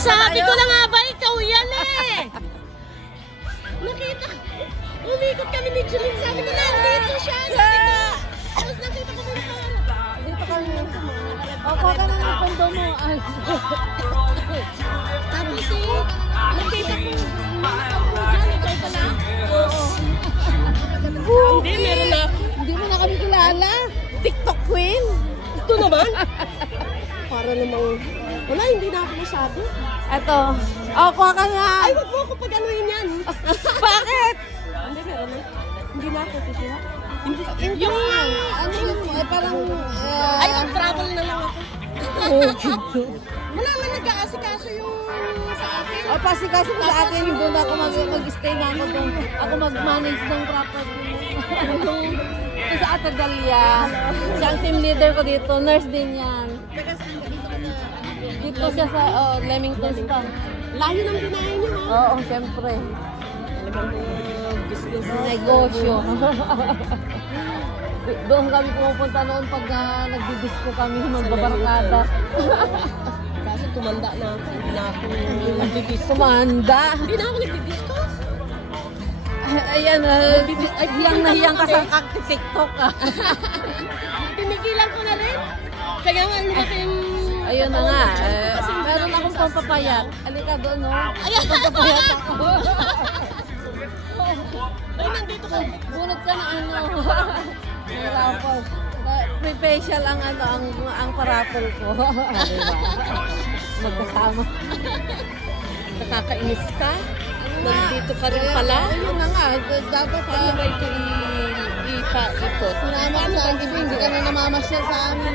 Sabi ko na nga ba, ikaw yan eh! Nakita, umikot kami ni Julie. Sabi ko na, dito siya. Sabi ko, tapos nakita ko muna ka. Dito kami ng Opo ka na ng kondo mo. Tapos eh, nakita ko, ikaw pala? Oo. Hindi, meron na. Hindi mo na kami kilala. TikTok queen. Ito naman. Para namang, wala, hindi na ako masabi. Eto. Kuha ka nga. Ay, wag mo ako pag-anuin yan. Bakit? Hindi, meron na. Hindi na ako titira. Yung, ano yun, parang, Ay, mag-travel na lang ako. Wala nga nagkaasikaso yung sa akin. pasikaso mo sa akin, doon ako mag-stay na ako doon. Ako mag-manage ng property. Ito sa Atagalia. Siya ang team leader ko dito. Nurse din yan. Dito siya sa Leamington Spa. Layo ng binahin niyo, ha? Oo, siyempre. Talagang business. Negosyo. Doon kami pumupunta noon pag nagdi-disco kami, magbabarkada. Kaso tumanda na ako. Hindi na ako nagdi-disco. Tumanda? Hindi na ako nagdi-disco. Ayan, hiyang na hiyang ka sa TikTok. Tinigilan ko na rin. Kaya nga, lumaki yung... Ayun na nga. Meron akong pampapayat. Alika doon, no? Ayan! Pampapayat ako. Ay, nandito ka. Bunot ka na ano. Parapol. Pre-facial ang ang parapol ko. Diba? Magkasama. Nakakainis ka? Nandito ka rin pala? Ayun na nga. Dapat Paano ba ito ipa-ikot? Sinama sa akin, hindi ka na namamasyal sa amin.